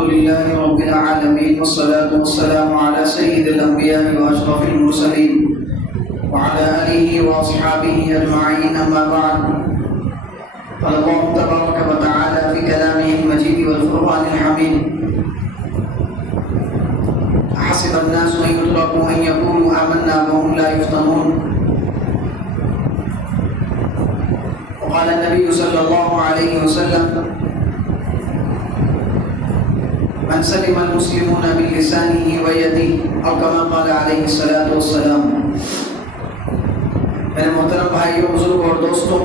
الحمد لله رب العالمين والصلاة والسلام على سيد الأنبياء وأشرف المرسلين وعلى آله وأصحابه أجمعين، أما بعد. قال الله تبارك وتعالى في كلامه المجيد والفرقان الحميد: أحسب الناس أن يتركوا أن يقولوا آمنا وهم لا يفتنون. وقال النبي صلى الله عليه وسلم: من سلم المسلمون من لسانه ويده، أو كما قال عليه الصلاة والسلام. میرے محترم بھائیوں، بزرگوں اور دوستوں،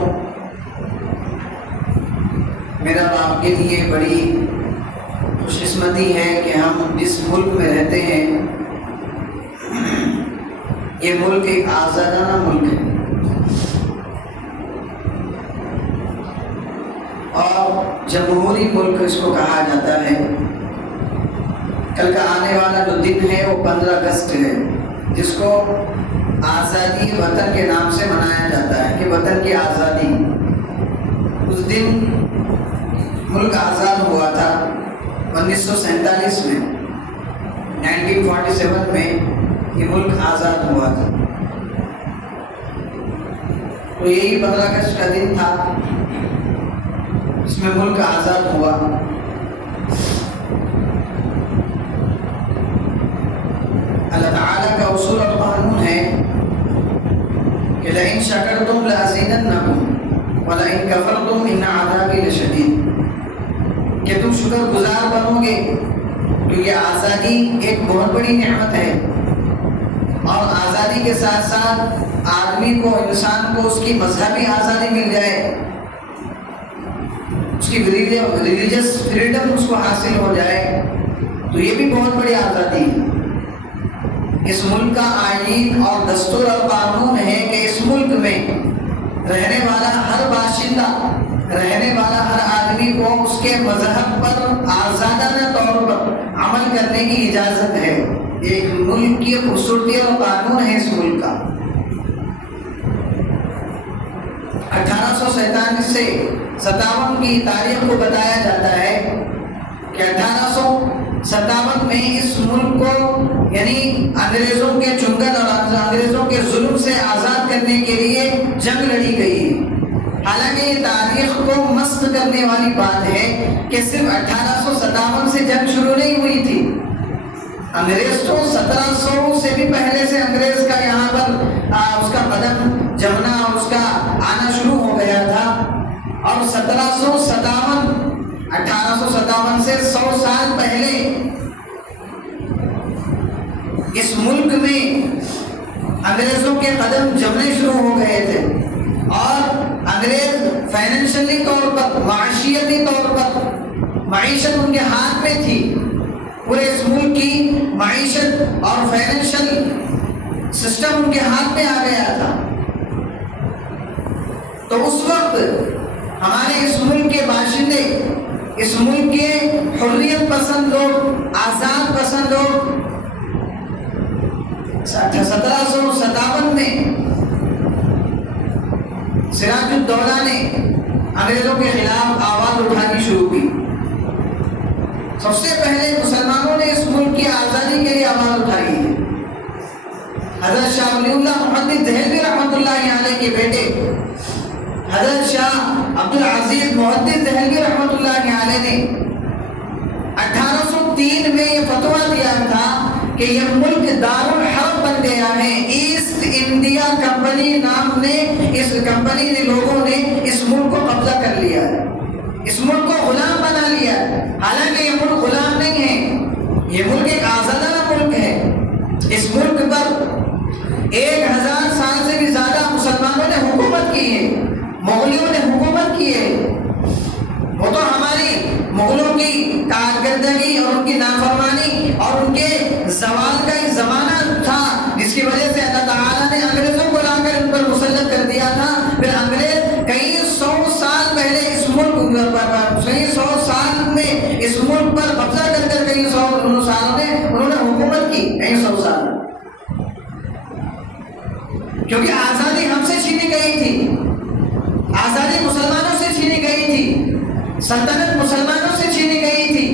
میرا اور آپ کے لیے بڑی خوش قسمتی ہے کہ ہم جس ملک میں رہتے ہیں یہ ملک ایک آزادانہ ملک ہے، اور جمہوری ملک اس کو کہا جاتا ہے. کل کا آنے والا جو دن ہے وہ 15 اگست ہے، جس کو آزادی وطن کے نام سے منایا جاتا ہے کہ وطن کی آزادی. اس دن ملک آزاد ہوا تھا 1947 میں، 1947 میں یہ ملک آزاد ہوا تھا. تو یہی 15 اگست کا دن تھا اس میں ملک آزاد ہوا. اللہ تعالیٰ کا اصول اور قانون ہے کہ لئن شکرتم لأزیدنکم ولئن کفرتم ان عذابی لشدید، کہ تم شکر گزار بنو گے کیونکہ آزادی ایک بہت بڑی نعمت ہے، اور آزادی کے ساتھ ساتھ آدمی کو، انسان کو اس کی مذہبی آزادی مل جائے، اس کی ریلیجس فریڈم اس کو حاصل ہو جائے، تو یہ بھی بہت بڑی آزادی ہے. اس ملک کا آئین اور دستور اور قانون ہے کہ اس ملک میں رہنے والا ہر باشندہ، رہنے والا ہر آدمی کو اس کے مذہب پر آزادانہ طور پر عمل کرنے کی اجازت ہے. ایک ملک کی خوبصورتی اور قانون ہے اس ملک کا. 1847 سے 57 کی تاریخ کو بتایا جاتا ہے کہ 1857 میں اس ملک کو یعنی انگریزوں کے چنگل اور انگریزوں کے ظلم سے آزاد کرنے کے لیے جنگ لڑی گئی. حالانکہ یہ تاریخ کو مست کرنے والی بات ہے کہ صرف 1857 سے جنگ شروع نہیں ہوئی تھی. انگریز تو 1700 سے بھی پہلے سے انگریز کا یہاں پر اس کا قدم جمنا اور اس کا آنا شروع ہو گیا تھا. اور 1857 سے 100 سال پہلے اس ملک میں انگریزوں کے قدم جمنے شروع ہو گئے تھے، اور انگریز فائنینشلی طور پر، معاشیتی طور پر معیشت ان کے ہاتھ میں تھی. پورے اس ملک کی معیشت اور فائنینشل سسٹم ان کے ہاتھ میں آ گیا تھا. تو اس وقت ہمارے اس ملک کے باشندے، اس ملک کے حریت پسند لوگ، آزاد پسند لوگ 1757 میں سراج الدولہ نے انگریزوں کے خلاف آواز اٹھانی شروع کی. سب سے پہلے مسلمانوں نے اس ملک کی آزادی کے لیے آواز اٹھائی ہے. حضرت شاہ ولی اللہ محدث دہلوی رحمۃ اللہ علیہ کے بیٹے حضرت شاہ عبدالعزیز محدث دہلوی رحمۃ اللہ علیہ نے 1803 میں یہ فتویٰ دیا تھا کہ یہ ملک دارالحرب بن گیا ہے. ایسٹ انڈیا کمپنی نام نے، اس کمپنی نے، لوگوں نے اس ملک کو قبضہ کر لیا ہے، اس ملک کو غلام بنا لیا ہے. حالانکہ یہ ملک غلام نہیں ہے، یہ ملک ایک آزادانہ ملک ہے. اس ملک پر 1000 سال سے بھی زیادہ مسلمانوں نے حکومت کی ہے، مغلیوں نے حکومت کی ہے. وہ تو ہماری مغلوں کی کارکردگی اور ان کی نافرمانی اور ان کے زوال کا ایک زمانہ تھا، جس کی وجہ سے اللہ تعالیٰ نے انگریزوں کو لا کر ان پر مسلط کر دیا تھا. پھر انگریز کئی 100 سال پہلے اس ملک کئی 100 سال میں اس ملک پر قبضہ کر کئی 100 سال میں انہوں نے حکومت کی، کئی 100 سال، کیونکہ آزادی ہم سے چھینی گئی تھی، آزادی مسلمانوں سے چھینی گئی تھی، سلطنت مسلمانوں سے چھینی گئی تھی.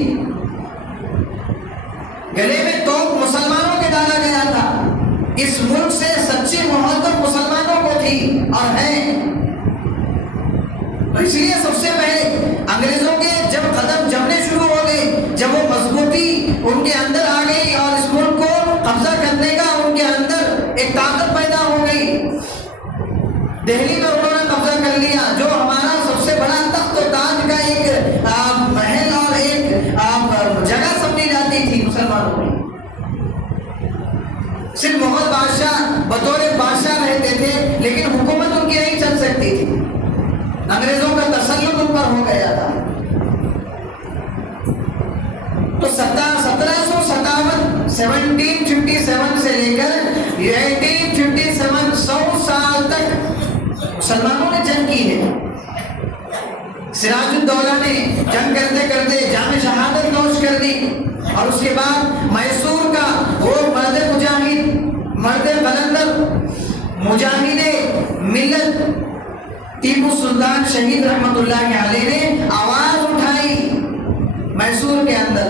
اس ملک سے سچی محبت مسلمانوں کو تھی اور ہے. تو اس لیے سب سے پہلے انگریزوں کے جب قدم جمنے شروع ہو گئے، جب وہ مضبوطی ان کے اندر آ گئی اور اس ملک کو قبضہ کرنے کا ان کے اندر ایک طاقت پیدا ہو گئی. دہلی میں انہوں نے قبضہ کر لیا، جو ہمارا سب سے بڑا تخت و تاج کا ایک محل اور ایک جگہ سمجھی جاتی تھی مسلمانوں میں. صرف مغل بادشاہ بطور بادشاہ رہتے تھے، لیکن حکومت ان کی نہیں چل سکتی تھی، انگریزوں کا تسلط ان پر ہو گیا تھا. تو 1757 سے لے کر 1857 100 سال تک مسلمانوں نے جنگ کی ہے. سراج الدولہ نے جنگ کرتے کرتے جام شہادت نوش کر دی، اور اس کے بعد میسور کا وہ مرد مجاہد، مرد قلندر، مجاہد ملت ٹیپو سلطان شہید رحمت اللہ علیہ نے آواز اٹھائی میسور کے اندر.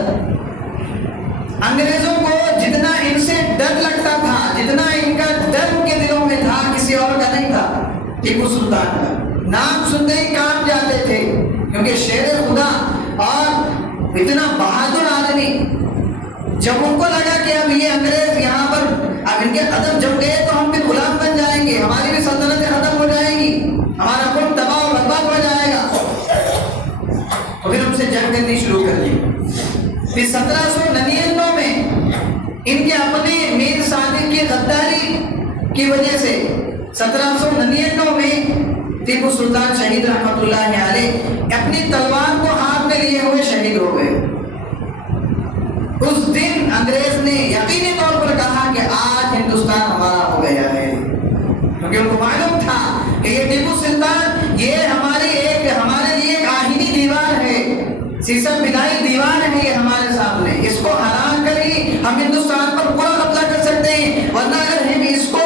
انگریزوں کو جتنا ان سے ڈر لگتا تھا، جتنا ان کا ڈر ان کے دلوں میں تھا، کسی اور کا نہیں تھا. ٹیپو سلطان کا نام سنتے ہی کانپ جاتے تھے، کیونکہ شیر خدا اور اتنا بہادر آدمی. جب ان کو لگا کہ اب یہ انگریز یہاں پر اب ان کے قدم جم گئے تو ہم بھی غلام بن جائیں گے، ہماری بھی سلطنتیں ختم ہو جائیں گی، ہمارا ملک تباہ و برباد ہو جائے گا، تو پھر ان سے جنگ کرنی شروع کر دی. پھر 1799 میں ان کے اپنے میر صادق کی غداری کی وجہ سے 1799 میں ٹیپو سلطان شہید رحمت اللہ علیہ اپنی تلوار کو ہاتھ میں لیے ہوئے شہید ہو گئے. اس دن انگریز نے یقینی طور پر کہا کہ آج ہندوستان ہمارا ہو گیا ہے، کیونکہ ان کو معلوم تھا کہ یہ ٹیپو سلطان یہ ہمارے لیے ایک آہینی دیوار ہے، سیسم بدائی دیوار ہے یہ ہمارے سامنے. اس کو ہرا کر ہی ہم ہندوستان پر پورا قبضہ کر سکتے ہیں، ورنہ اگر ہم اس کو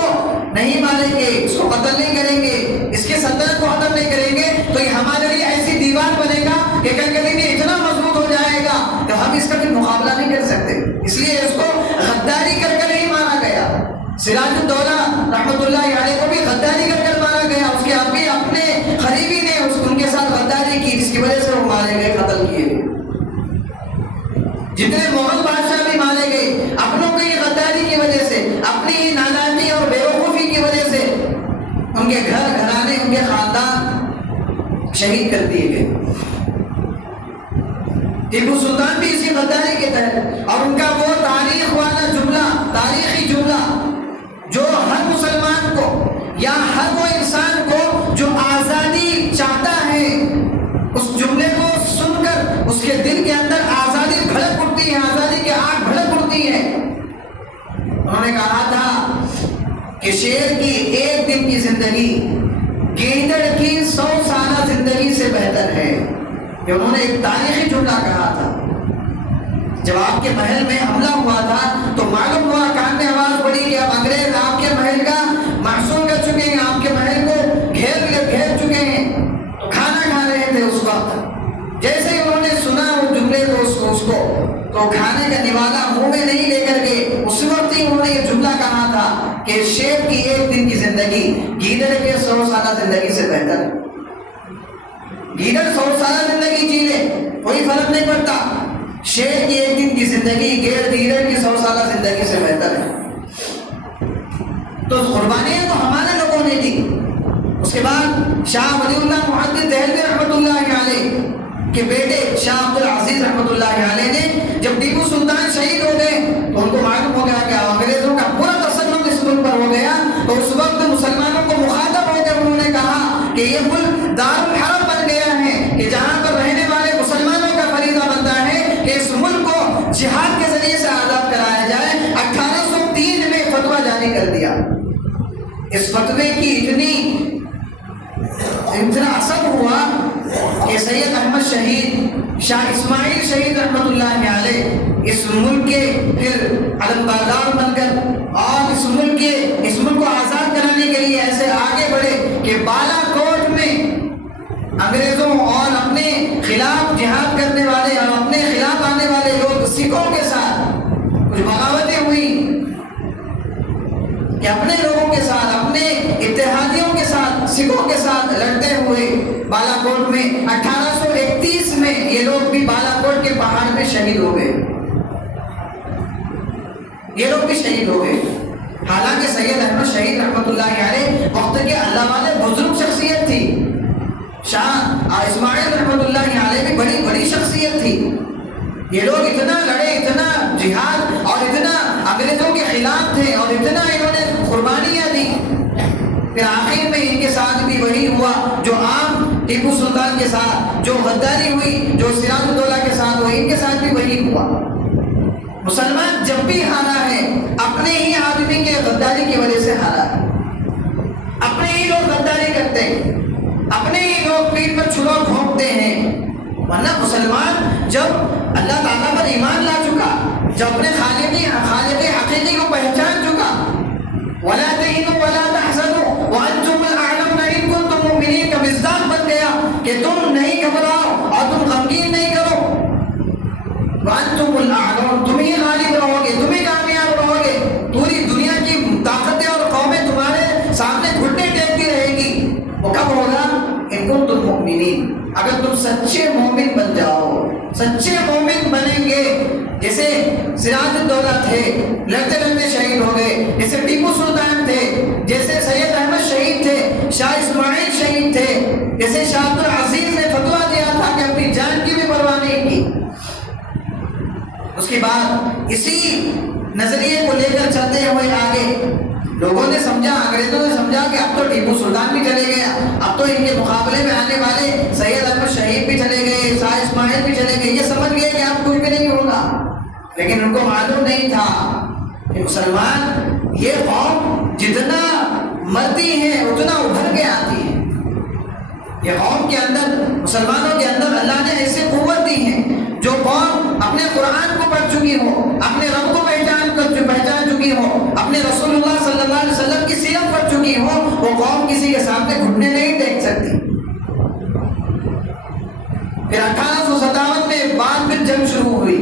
نہیں مانیں گے، اس کو قتل نہیں کریں گے، اس کے سلطنت کو ختم نہیں کریں گے، تو یہ ہمارے لیے ایسی دیوار بنے گا کہ کہیں گے اتنا مضبوط ہو جائے گا کہ ہم اس کا بھی مقابلہ نہیں کر سکتے. اس لیے اس کو غداری کر ہی مارا گیا. سراج الدولہ رحمت اللہ علیہ کو بھی غداری کر مارا گیا. اس کے اپنے قریبی نے ان کے ساتھ غداری کی، جس کی وجہ سے وہ مارے گئے، قتل کیے گئے. جتنے مغل بادشاہ بھی مارے گئے اپنوں کی غداری کی وجہ سے، اپنی نادانی اور بیوقوفی کی وجہ سے. ان کے گھر گھرانے، ان کے خاندان شہید کر دیے گئے. ٹیپو سلطان بھی اسی غداری کے تحت، اور ان کا وہ تاریخ والا جملہ، تاریخی جملہ جو ہر مسلمان کو یا ہر وہ انسان کو جو آزادی چاہتا ہے، اس جملے کو سن کر اس کے دل کے اندر آزادی بھڑک اٹھتی ہے، آزادی کی آگ بھڑک اٹھتی ہے. انہوں نے کہا تھا کہ شیر کی ایک دن کی زندگی گیدڑ کی 100 سالہ زندگی سے بہتر ہے. کہ انہوں نے ایک تاریخی جملہ کہا تھا. جب آپ کے محل میں حملہ ہوا تھا تو معلوم ہوا، کان میں آواز پڑی کہ اب انگریز آپ کے محل کا محصول کر چکے ہیں، آپ کے محل کو گھیر چکے ہیں. تو کھانا کھا رہے تھے اس وقت. جیسے ہی انہوں نے سنا وہ جملے کو اس کو تو کھانے کا نوالا منہ میں نہیں لے کر گئے. اس وقت ہی انہوں نے یہ جملہ کہا تھا کہ شیر کی ایک دن کی زندگی گیدڑ کے 100 سالہ زندگی سے بہتر ہے. گیدڑ 100 سالہ زندگی جی لے، کوئی فرق نہیں پڑتا. شیر کی ایک دن کی زندگی گیدڑ کی 100 سالہ زندگی سے بہتر ہے. تو قربانیاں تو ہمارے لوگوں نے دی. اس کے بعد شاہ ولی اللہ محدث دہلوی رحمۃ اللہ علیہ کے بیٹے شاہ عبد العزیز رحمۃ اللہ علیہ نے جب ٹیپو سلطان شہید ہو گئے تو ان کو معلوم ہو گیا کہ انگریزوں کا پورا تسلط اس ملک پر ہو گیا. تو اس وقت مسلمانوں کو مخاطب ہو کر انہوں نے کہا کہ یہ ملک دار الحرب بن گیا ہے، کہ جہاں پر رہنے والے مسلمانوں کا فریضہ بنتا ہے کہ اس ملک کو جہاد کے ذریعے سے آزاد کرایا جائے. 1803 میں فتویٰ جاری کر دیا. اس فتوے کی اتنا اثر ہوا کہ سید احمد شہید، شاہ اسماعیل شہید رحمت اللہ علیہ اس ملک کے پھر علمبردار بن کر اور اس ملک کو آزاد کرانے کے لیے ایسے آگے بڑھے کہ بالا کوٹ میں انگریزوں اور اپنے خلاف جہاد کرنے والے اور اپنے خلاف آنے والے لوگ سکھوں کے ساتھ کچھ بغاوتیں ہوئی کہ اپنے لوگوں کے ساتھ، اپنے اتحادیوں کے ساتھ، سکھوں کے ساتھ لڑتے ہوئے بالا کوٹ میں 1831 میں یہ لوگ بھی بالا کوٹ کے پہاڑ میں شہید ہو گئے، یہ لوگ بھی شہید ہو گئے۔ حالانکہ سید احمد شہید رحمۃ اللہ علیہ وقت کے اللہ والے بزرگ شخصیت تھی، شاہ اسماعیل رحمۃ اللہ علیہ بھی بڑی بڑی شخصیت تھی۔ یہ لوگ اتنا لڑے، اتنا جہاد اور اتنا انگریزوں کے خلاف تھے اور اتنا انہوں نے قربانیاں دی، پھر آخر میں ان کے ساتھ بھی وہی ہوا جو عام ٹیپو سلطان کے ساتھ جو غداری ہوئی، جو سراج الدولہ کے ساتھ ہوئی، ان کے ساتھ بھی وہی ہوا۔ مسلمان جب بھی ہارا ہے اپنے ہی آدمی کے غداری کی وجہ سے ہارا ہے، اپنے ہی لوگ غداری کرتے ہیں، اپنے ہی لوگ پیٹ پر چھرا گھونپتے ہیں۔ ورنہ مسلمان جب اللہ تعالیٰ پر ایمان لا چکا، جب اپنے خالق حقیقی کو پہچان چکا، وَلَا تَهِنُوا وَلَا تَحْزَنُوا وَأَنْتُمُ الْأَعْلَوْنَ إِن كُنتُم مُؤْمِنِينَ کا مصداق بن گیا کہ تم نہیں گھبراؤ اور تم غمگین نہیں کرو۔ وَأَنْتُمُ الْأَعْلَوْنَ، تم ہی غالب رہو گے، تم ہی کامیاب رہو گے، پوری دنیا کی طاقتیں اور قومیں تمہارے سامنے گھٹنے ٹیکتی رہے گی۔ وہ کب ہوگا؟ إِن كُنتُم مُؤْمِنِينَ، اگر تم سچے مومن بن جاؤ، سچے مومن بنیں گے۔ جیسے سراج الدولہ تھے، لڑتے لڑتے شہید ہو گئے، جیسے ٹیپو سلطان تھے، جیسے سید احمد شہید تھے، شاہ اسماعیل شہید تھے، جیسے شاہ عبد العزیز نے فتویٰ دیا تھا کہ اپنی جان کی بھی پرواہ نہیں کی۔ اس کے بعد اسی نظریے کو لے کر چلتے ہوئے آگے لوگوں نے سمجھا، انگریزوں نے سمجھا کہ اب تو ٹیپو سلطان بھی چلے گیا، اب تو ان کے مقابلے میں آنے والے سید احمد شہید بھی چلے گئے، شاہ اسماعیل بھی چلے گئے، یہ سمجھ گئے کہ اب کچھ بھی نہیں ہوگا۔ لیکن ان کو معلوم نہیں تھا کہ مسلمان یہ قوم جتنا مرتی ہے اتنا ابھر کے آتی ہے۔ یہ قوم کے اندر، مسلمانوں کے اندر اللہ نے ایسی قوت دی ہے، جو قوم اپنے قرآن کو پڑھ چکی ہو، اپنے رب کو پہچان چکی ہو، اپنے رسول اللہ صلی اللہ علیہ وسلم کی سیرت پڑھ چکی ہو، وہ قوم کسی کے سامنے گھٹنے نہیں ٹیک سکتی۔ پھر 1857 میں بعد پھر جنگ شروع ہوئی،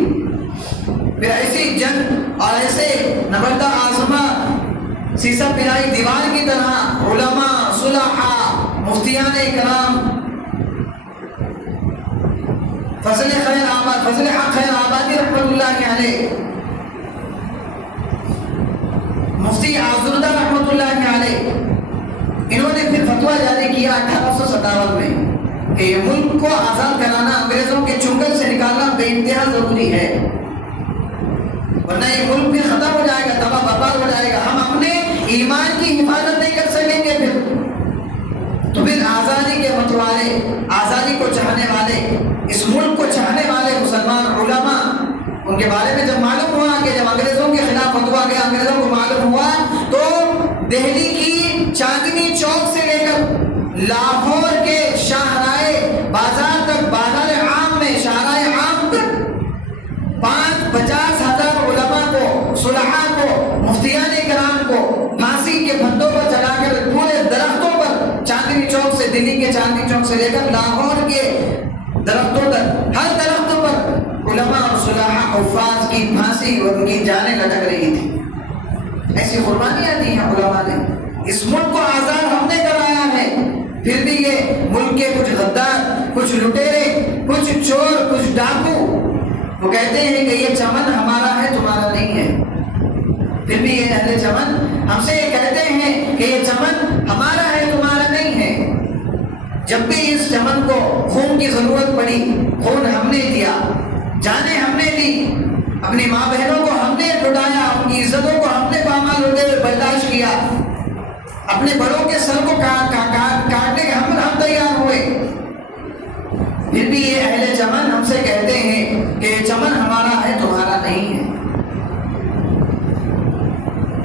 پھر ایسی جنگ اور ایسے نبردہ آزما سیسا پرائی دیوار کی طرح علماء، صلحاء، مفتیان اکرام، فضل حق خیر آبادی رحمۃ اللہ علیہ، مفتی آزردہ رحمۃ اللہ علیہ، انہوں نے پھر فتویٰ جاری کیا 1857 میں کہ یہ ملک کو آزاد کرانا، انگریزوں کے چنگل سے نکالنا بے انتہا ضروری ہے، ورنہ یہ ملک بھی ختم ہو جائے گا، تباہ برباد ہو جائے گا، ہم اپنے ایمان کی حفاظت نہیں کر سکیں گے۔ تو پھر آزادی کے متوالے، آزادی کو چاہنے والے، اس ملک کو چاہنے والے مسلمان علماء، ان کے بارے میں جب معلوم ہوا کہ جب انگریزوں کے خلاف فتویٰ گیا، انگریزوں کو معلوم ہوا تو دہلی کی چاندنی چوک سے لے کر لاہور کے شاہراہ بازار تک، بازار عام میں شاہراہ عام تک 50 ہزار علماء کو، صلحاء کو، مفتیان کرام کو پھانسی کے پھندوں پر چلا کر پورے درختوں پر، چاندنی چوک سے، دلی کے چاندنی چوک سے لے کر لاہور کے درختوں تک، ہر درخت پر علماء اور صلحاء حفاظ کی پھانسی اور ان کی جانیں لٹک رہی تھی۔ ایسی قربانیاں دی ہیں علماء نے، اس ملک کو آزاد ہم نے کرایا ہے، پھر بھی یہ ملک کے کچھ غدار، کچھ لٹیرے، کچھ چور، کچھ ڈاکو، وہ کہتے ہیں کہ یہ چمن ہمارا ہے، تمہارا نہیں ہے۔ پھر بھی یہ اہل چمن ہم سے یہ کہتے ہیں کہ یہ چمن ہمارا ہے، تمہارا نہیں ہے۔ جب بھی اس چمن کو خون کی ضرورت پڑی، خون ہم نے دیا، جانیں ہم نے دی، اپنی ماں بہنوں کو ہم نے لٹایا، ان کی عزتوں کو ہم نے پامال ہوتے ہوئے برداشت کیا، اپنے بڑوں کے سر کو کاٹنے کے ہم تیار ہوئے، پھر بھی یہ اہل چمن ہم سے کہتے ہیں کہ یہ چمن ہمارا ہے، تمہارا نہیں ہے۔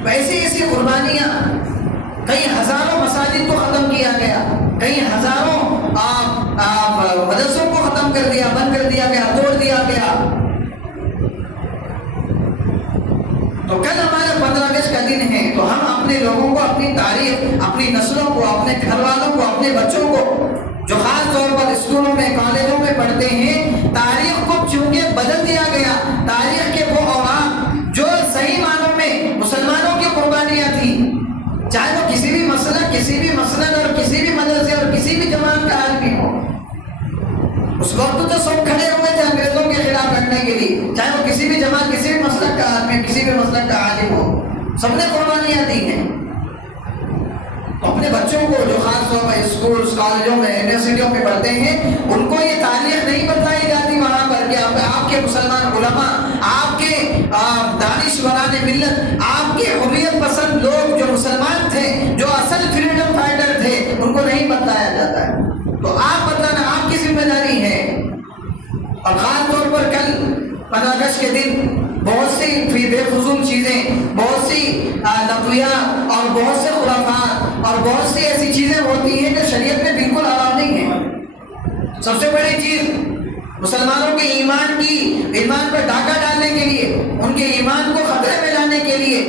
ایسی قربانیاں، کئی ہزاروں مساجد کو ختم کیا گیا، کئی ہزاروں مدرسوں کو ختم کر دیا، بند کر دیا گیا، توڑ دیا گیا۔ تو کل ہمارا 15 اگست کا دن ہے، تو ہم اپنے لوگوں کو، اپنی تاریخ، اپنی نسلوں کو، اپنے گھر والوں کو، اپنے بچوں کو جو خاص طور پر اسکولوں میں، کالجوں میں پڑھتے ہیں، تاریخ کو چونکہ بدل دیا گیا، تاریخ کے وہ اوراق جو صحیح معنوں میں مسلمانوں کی قربانیاں تھیں، وقت تو سب کھڑے ہوئے تھے انگریزوں کے خلاف لڑنے کے لیے، چاہے وہ کسی بھی جماعت، کسی بھی مسلک کا آدمی، کسی بھی مسلک کا عالم ہو، سب نے قربانیاں دی ہیں۔ اپنے بچوں کو جو خاص طور پر اسکول کالجوں میں یونیورسٹیوں میں پڑھتے ہیں، ان کو یہ تاریخ نہیں بتائی جاتی وہاں پر کہ آپ کے مسلمان علماء، آپ کے دانشوران ملت، آپ کے حریت پسند لوگ جو مسلمان تھے، جو اصل فریڈم فائٹر تھے، ان کو نہیں بتایا جاتا ہے۔ تو آپ بتانا آپ کی ذمہ داری ہے۔ اور خاص طور پر کل 15 اگست کے دن بہت سی بے فضول چیزیں، بہت سی لغویات اور بہت سے خرافات اور بہت سی ایسی چیزیں ہوتی ہیں جو شریعت میں بالکل الاؤ نہیں ہیں۔ سب سے بڑی چیز مسلمانوں کے ایمان پر ڈاکہ ڈالنے کے لیے، ان کے ایمان کو خطرے میں لانے کے لیے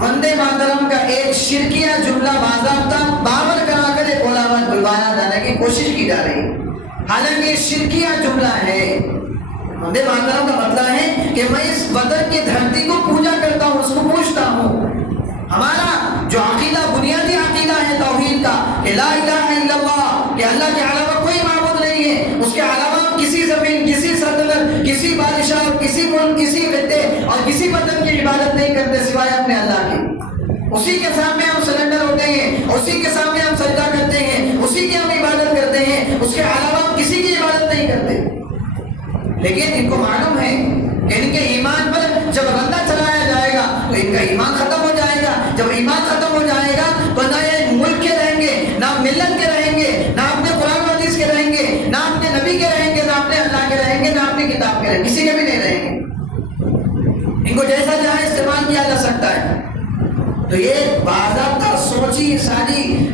وندے ماترم کا ایک شرکیہ جملہ باضابطہ باور کرا کر ایک علامت بلوایا جانے کی کوشش کی جا رہی ہے، حالانکہ یہ شرکیہ جملہ ہے۔ وندے ماترم کا مطلب ہے کہ میں اس وطن کی دھرتی کو پوجا کرتا ہوں، اس کو پوجتا ہوں۔ ہمارا جو عقیدہ، بنیادی عقیدہ ہے توحید کا، کہ لا الہ الا اللہ، کہ اللہ کے علاوہ کوئی معبود نہیں ہے، اس کے علاوہ کسی زمین، کسی سلطنت، کسی بادشاہ، کسی ملک، کسی خطے اور کسی وطن کی عبادت نہیں کرتے سوائے اپنے اللہ کی۔ اسی کے سامنے ہم سرنڈر ہوتے ہیں، اسی کے سامنے ہم سجدہ کرتے ہیں، اسی کی ہم عبادت کرتے ہیں، اس کے علاوہ ہم کسی کی عبادت نہیں کرتے۔ لیکن ان کو معلوم ہے کہ ان کے ایمان پر جب رندہ چلایا جائے گا تو ان کا ایمان ختم ہو جائے گا۔ جب ایمان ختم ہو جائے گا تو نہ یہ ملک کے رہیں گے، نہ ملت کے رہیں گے، نہ اپنے قرآن و حدیث کے رہیں گے، نہ اپنے نبی کے رہیں گے، نہ اپنے اللہ کے رہیں گے، نہ اپنی کتاب کے رہیں گے، کسی کے بھی نہیں رہیں گے۔ ان کو جیسا جہاں استعمال کیا جا سکتا ہے۔ تو یہ باضابطہ سوچی ساری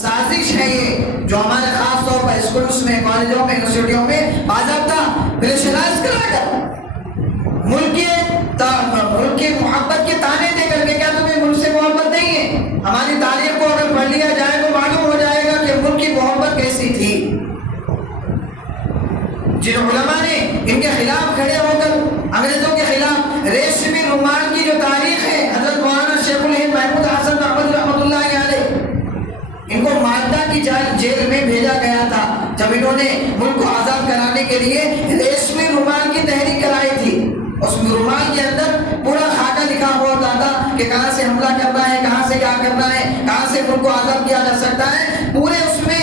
سازش ہے، یہ جو ہمارے خاص طور پر اسکولوں میں، کالجوں میں، یونیورسٹیوں میں باضابطہ پریشرائز کرا کر ملک کی محبت کے تانے دے کر کے، کیا تمہیں ملک سے محبت نہیں ہے؟ ہماری تاریخ کو اگر پڑھ لیا جائے تو معلوم ہو جائے گا کہ ملک کی محبت کیسی تھی۔ جن علماء نے ان کے خلاف کھڑے ہو کر انگریزوں کے خلاف ریشمی رومال کی جو تاریخ ہے، حضرت مولانا شیخ الہند محمود حسن محمد رحمۃ اللہ علیہ، ان کو مالدہ کی جیل میں بھیجا گیا تھا جب انہوں نے ملک کو آزاد کرانے کے لیے ریشمی رومال کی تحریک کرائی تھی۔ اس رومال کے اندر پورا خاکہ لکھا ہوا ہوتا تھا کہ کہاں سے حملہ کرنا ہے، کہاں سے کیا کرنا ہے، کہاں سے ملک کو آزاد کیا جا سکتا ہے، پورے اس میں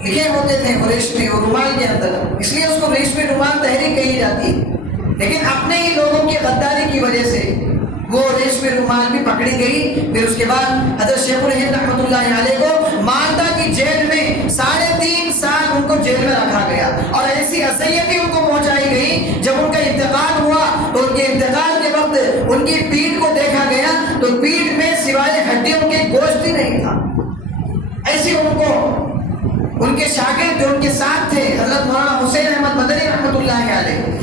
لکھے ہوتے تھے ریشمی رومال کے اندر، اس لیے اس کو ریشمی رومال تحریک کہی جاتی ہے۔ لیکن اپنے ہی لوگوں کی غداری کی وجہ سے وہ ریشمی رومال بھی پکڑی گئی۔ پھر اس کے بعد حضرت شیخ الہند رحمۃ اللہ علیہ کو مالدہ کی جیل میں 3.5 سال ان کو جیل میں رکھا گیا، اور ایسی اذیتیں ان کو پہنچائی گئی۔ جب ان کا انتقال ہوا تو ان کے انتقال کے وقت ان کی پیٹھ کو دیکھا گیا تو پیٹھ میں سوائے ہڈیوں کے گوشت ہی نہیں تھا۔ ایسی ان کو ان کے شاگرد جو ان کے ساتھ تھے، حضرت مولانا حسین احمد مدنی رحمۃ اللہ علیہ،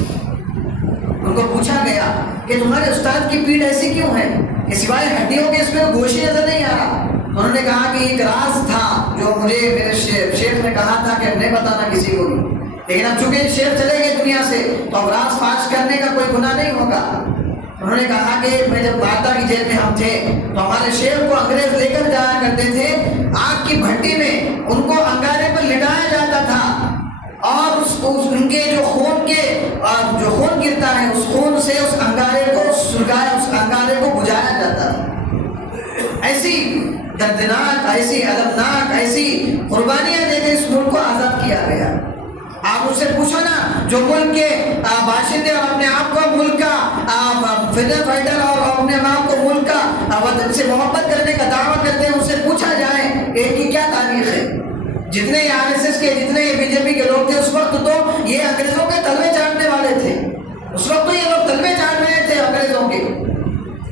ان کو پوچھا گیا کہ تمہارے استاد کی پیٹھ ایسی کیوں ہے کہ سوائے ہڈیوں کے اس میں گوشت نظر نہیں آ رہا؟ انہوں نے کہا کہ ایک راز تھا جو مجھے میرے شیخ نے کہا تھا کہ نہیں بتانا کسی کو بھی، لیکن اب چونکہ شیخ چلے گئے دنیا سے تو اب راز فاش کرنے کا کوئی گناہ نہیں ہوگا۔ انہوں نے کہا کہ میں جب مالدہ کی جیل میں ہم تھے تو ہمارے شیخ کو انگریز لے کر جایا کرتے تھے، آگ کی بھٹی میں ان کو انگارے پر لٹایا جاتا تھا، اور ان کے جو خون گرتا ہے اس خون سے اس انگارے کو سلگایا، اس انگارے کو بجھایا جاتا تھا۔ ایسی دردناک، ایسی المناک، ایسی قربانیاں دے کے اس ملک کو آزاد کیا گیا۔ آپ ان سے پوچھو نا، جو ملک کے باشندے اور اپنے آپ کو ملک کا فریڈم فائٹر اور اپنے آپ کو ملک کا وطن سے محبت کرنے کا دعویٰ کرتے ہیں، ان سے پوچھا جائے ان کی کیا تاریخ ہے۔ جتنے RSS کے، جتنے BJP کے لوگ تھے اس وقت تو یہ انگریزوں کے تلوے چاٹنے والے تھے، اس وقت تو یہ لوگ تلوے چاٹ رہے تھے انگریزوں کے،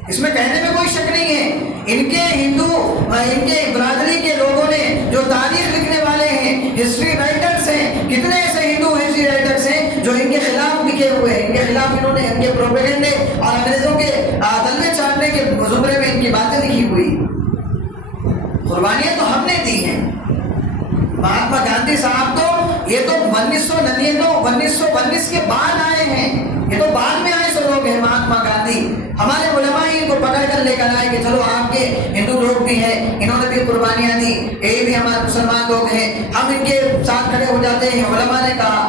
اس میں کہنے میں کوئی شک نہیں ہے۔ ان کے ہندو، ان کے برادری کے لوگوں نے جو تاریخ لکھنے والے ہیں، ہسٹری رائٹرز ہیں، کتنے ایسے ہندو ہسٹری رائٹرز ہیں جو ان کے خلاف لکھے ہوئے ہیں، ان کے خلاف انہوں نے ان کے پروپیگنڈے اور انگریزوں کے تلوے چاٹنے کے زمرے میں ان کی باتیں لکھی ہوئی۔ قربانیاں تو ہم نے دی ہیں۔ مہاتما گاندھی صاحب تو یہ تو 1919 کے بعد آئے ہیں، یہ تو بعد میں آئے سو لوگ ہیں مہاتما گاندھی۔ ہمارے علماء ہی ان کو پکڑ کر لے کر آئے کہ چلو آپ کے ہندو لوگ بھی ہیں، انہوں نے بھی قربانیاں دی، یہ بھی ہمارے مسلمان لوگ ہیں، ہم ان کے ساتھ کھڑے ہو جاتے ہیں۔ علماء نے کہا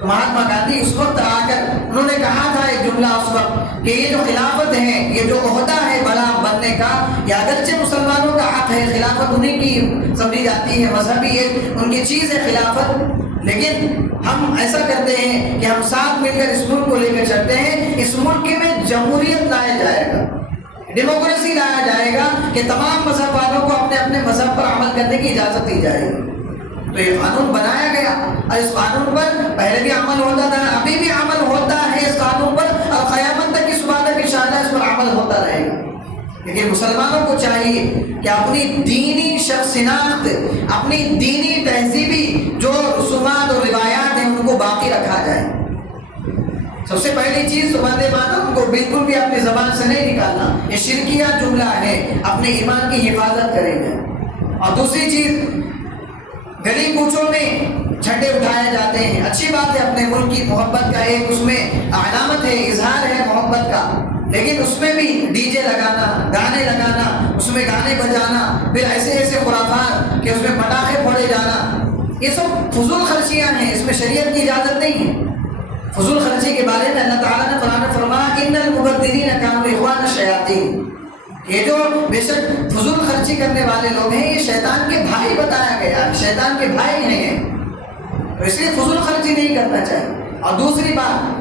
تو مہاتما گاندھی اس وقت آ کر انہوں نے کہا تھا ایک جملہ اس وقت کہ یہ جو خلافت ہے، یہ جو عہدہ ہے بڑا بننے کا، یہ اگرچہ مسلمانوں کا حق ہے، خلافت انہیں کی سمجھی جاتی ہے، مذہبی ایک ان کی چیز ہے خلافت، لیکن ہم ایسا کرتے ہیں کہ ہم ساتھ مل کر اس ملک کو لے کر چلتے ہیں، اس ملک میں جمہوریت لایا جائے گا، ڈیموکریسی لایا جائے گا کہ تمام مذہب والوں کو اپنے اپنے مذہب پر عمل کرنے کی اجازت دی جائے گی۔ تو یہ قانون بنایا گیا اور اس قانون پر پہلے بھی عمل ہوتا تھا، ابھی بھی عمل ہوتا ہے اس قانون پر، اور قیامت تک کی صبح تک انشاءاللہ اس پر عمل ہوتا رہے گا۔ لیکن مسلمانوں کو چاہیے کہ اپنی دینی شناخت، اپنی دینی تہذیبی جو رسومات اور روایات ہیں ان کو باقی رکھا جائے۔ سب سے پہلی چیز تو وندے ماترم کو بالکل بھی اپنی زبان سے نہیں نکالنا، یہ شرکیہ جملہ ہے، اپنے ایمان کی حفاظت کریں گے۔ اور دوسری چیز، گلی کوچوں میں جھنڈے اٹھائے جاتے ہیں، اچھی بات ہے، اپنے ملک کی محبت کا ایک اس میں علامت ہے، اظہار ہے محبت کا، لیکن اس میں بھی ڈی جے لگانا، گانے لگانا، اس میں گانے بجانا، پھر ایسے ایسے خرافات کہ اس میں پٹاخے پھوڑے جانا، یہ سب فضول خرچیاں ہیں، اس میں شریعت کی اجازت نہیں ہے۔ فضول خرچی کے بارے میں اللہ تعالیٰ نے قرآن میں فرمایا ان المبذرین کانوا اخوان الشیاطین، یہ جو بے شک فضول خرچی کرنے والے لوگ ہیں یہ شیطان کے بھائی بتایا گیا، شیطان کے بھائی ہیں، تو اس لیے فضول خرچی نہیں کرنا چاہیے۔ اور دوسری بات،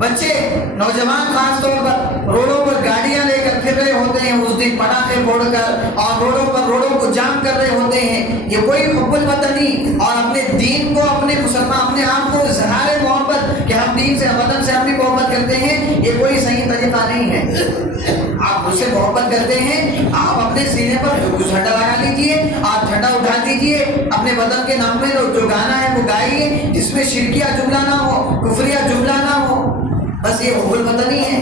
بچے نوجوان خاص طور پر روڈوں پر گاڑیاں لے کر پھر رہے ہوتے ہیں اس دن پٹاخے پھوڑ کر، اور روڈوں کو جام کر رہے ہوتے ہیں، یہ کوئی حب الوطنی اور اپنے دین کو، اپنے مسلمان، اپنے آپ کو اظہار محبت کہ ہم دین سے، وطن سے ہم بھی محبت کرتے ہیں، یہ کوئی صحیح طریقہ نہیں ہے۔ آپ مجھ سے محبت کرتے ہیں، آپ اپنے سینے پر جھنڈا لگا لیجئے، آپ جھنڈا اٹھا دیجئے، اپنے وطن کے نام میں جو گانا ہے وہ گائیے جس میں شرکیہ جملہ نہ ہو، کفریہ جملہ نہ ہو، بس یہ حب الوطنی ہے۔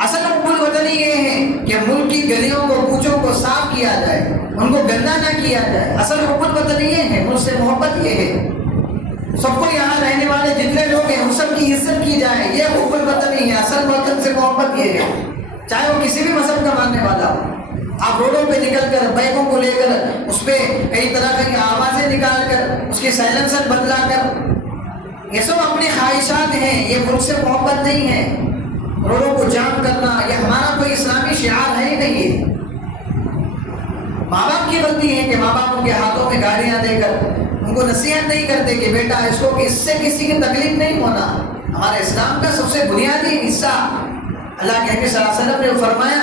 اصل حب الوطنی یہ ہے کہ ملک کی گلیوں کو، کوچوں کو صاف کیا جائے، ان کو گندا نہ کیا جائے، اصل حب الوطنی یہ ہے، ملک سے محبت یہ ہے، سب کو یہاں رہنے والے جتنے لوگ ہیں ان سب کی عزت کی جائے، یہ حب الوطنی ہے، اصل وطن سے محبت یہ ہے، چاہے وہ کسی بھی مذہب کا ماننے والا ہو۔ آپ روڈوں پہ نکل کر بیگوں کو لے کر اس پہ کئی طرح کی آوازیں نکال کر اس کی سائلنسر بدلا کر، یہ سب اپنی خواہشات ہیں، یہ ملک سے محبت نہیں ہے۔ روڈوں کو جام کرنا یہ ہمارا کوئی اسلامی شعار ہے ہی نہیں ہے۔ ماں باپ کی غلطی ہے کہ ماں باپ ان کے ہاتھوں میں گاڑیاں دے کر ان کو نصیحت نہیں کرتے کہ بیٹا اس کو کہ اس سے کسی کی تکلیف نہیں ہونا۔ ہمارے اسلام کا سب سے بنیادی حصہ اللہ کے نبی صلی اللہ علیہ وسلم نے فرمایا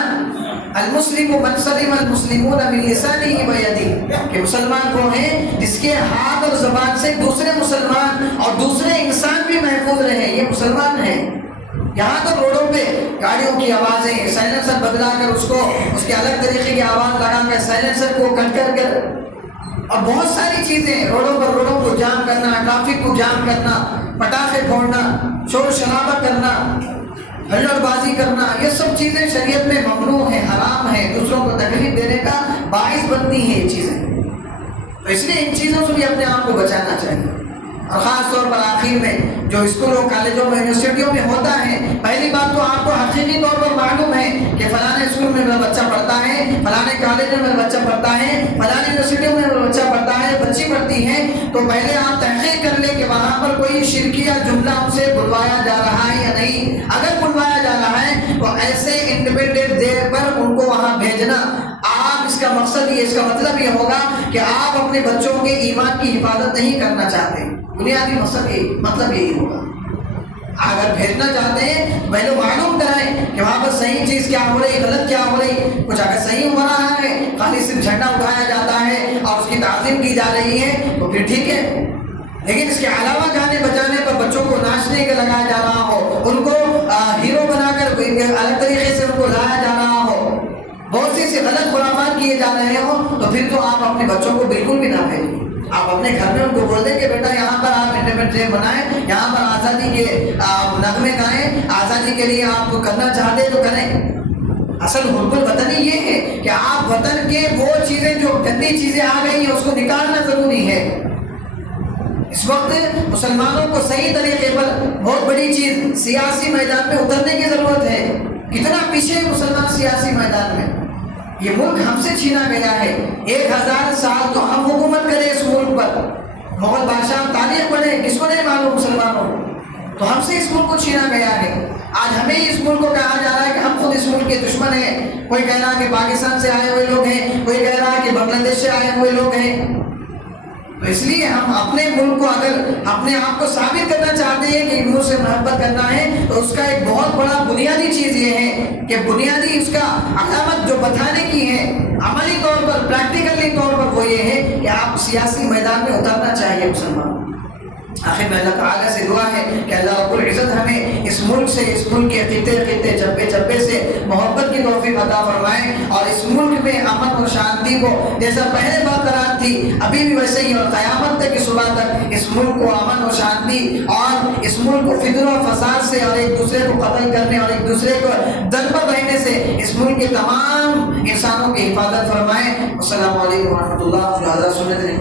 المسلم من سلم المسلمون من لسانه ويده، کہ مسلمان وہ ہیں جس کے ہاتھ اور زبان سے دوسرے مسلمان اور دوسرے انسان بھی محفوظ رہے، یہ مسلمان ہیں۔ یہاں تو روڈوں پہ گاڑیوں کی آوازیں، سائلنسر بدلا کر اس کے الگ طریقے کی آواز لگا کر سائلنسر کو کٹ کر اور بہت ساری چیزیں، روڈوں کو جام کرنا، ٹریفک کو جام کرنا، پٹاخے پھوڑنا، شور شرابہ کرنا، ہلڑ بازی کرنا، یہ سب چیزیں شریعت میں ممنوع ہیں، حرام ہیں، دوسروں کو تکلیف دینے کا باعث بنتی ہیں یہ چیزیں۔ تو اس لیے ان چیزوں سے بھی اپنے آپ کو بچانا چاہیے۔ اور خاص طور پر آخر میں جو اسکولوں، کالجوں میں، یونیورسٹیوں میں ہوتا ہے، پہلی بات تو آپ کو حقیقی طور پر معلوم ہے کہ فلانے اسکول میں میرا بچہ پڑھتا ہے، فلانے کالج میں میرا بچہ پڑھتا ہے، فلانے یونیورسٹیوں میں میرا بچہ پڑھتا ہے، بچی پڑھتی ہے، تو پہلے آپ تحقیق کر لیں کہ وہاں پر کوئی شرکیہ جملہ ان سے بلوایا جا رہا ہے یا نہیں۔ اگر بلوایا جا رہا ہے تو ایسے انڈیپینڈنٹ ڈے پر ان کو وہاں بھیجنا۔ آپ اس کا مقصد یہ، اس کا مطلب یہ ہوگا کہ آپ اپنے بچوں کے ایمان کی حفاظت نہیں کرنا چاہتے، بنیادی مطلب یہی ہوگا۔ اگر بھیجنا چاہتے ہیں تو پہلے معلوم کرائیں کہ وہاں پر صحیح چیز کیا ہو رہی، غلط کیا ہو رہی۔ کچھ اگر صحیح ہو رہا ہے، خالی صرف جھنڈا اٹھایا جاتا ہے اور اس کی تعظیم کی جا رہی ہے تو پھر ٹھیک ہے، لیکن اس کے علاوہ گانے بجانے پر بچوں کو ناچنے کا لگایا جا رہا ہو، ان کو ہیرو بنا کر الگ طریقے سے ان کو لایا جا رہا ہو، بہت سی غلط خرافات کیے جا رہے ہوں، تو پھر تو آپ اپنے بچوں کو بالکل بھی نہ بھیجیں۔ آپ اپنے گھر میں ان کو بول دیں کہ بیٹا یہاں پر آپ انڈیپینڈنس ڈے منائیں، یہاں پر آزادی کے نغمے گائیں، آزادی کے لیے آپ کو کرنا چاہتے تو کریں۔ اصل حب الوطنی یہ ہے کہ آپ وطن کے وہ چیزیں جو گندی چیزیں آ گئی ہیں اس کو نکالنا ضروری ہے۔ اس وقت مسلمانوں کو صحیح طریقے پر بہت بڑی چیز سیاسی میدان میں اترنے کی ضرورت ہے۔ کتنا پیچھے مسلمان سیاسی میدان میں، یہ ملک ہم سے چھینا گیا ہے، 1000 سال تو ہم حکومت کریں اس ملک پر، مغل بادشاہ تاریخ بنے، کس کو نہیں معلوم مسلمانوں؟ تو ہم سے اس ملک کو چھینا گیا ہے۔ آج ہمیں اس ملک کو کہا جا رہا ہے کہ ہم خود اس ملک کے دشمن ہیں۔ کوئی کہہ رہا ہے کہ پاکستان سے آئے ہوئے لوگ ہیں، کوئی کہہ رہا ہے کہ بنگلہ دیش سے آئے ہوئے لوگ ہیں۔ تو اس لیے ہم اپنے ملک کو اگر اپنے آپ کو ثابت کرنا چاہتے ہیں کہ ملک سے محبت کرنا ہے، تو اس کا ایک بہت بڑا بنیادی چیز یہ ہے کہ بنیادی اس کا علامت جو بتانے کی ہے عملی طور پر، پریکٹیکلی طور پر، وہ یہ ہے کہ آپ سیاسی میدان میں اترنا چاہیے مسلمان۔ آخر میں اللہ تعالیٰ سے دعا ہے کہ اللہ رب العزت ہمیں اس ملک سے، اس ملک کے خطے خطے چپے چپے سے محبت کی توفیق عطا فرمائے، اور اس ملک میں امن اور شانتی کو جیسا پہلے برقرار تھی ابھی بھی ویسے ہی، اور قیامت تک کی صبح تک اس ملک کو امن اور شانتی، اور اس ملک کو فتنہ و فساد سے اور ایک دوسرے کو قتل کرنے اور ایک دوسرے کو در پر رہنے سے اس ملک کے تمام انسانوں کی حفاظت فرمائے۔ السلام علیکم ورحمۃ اللہ۔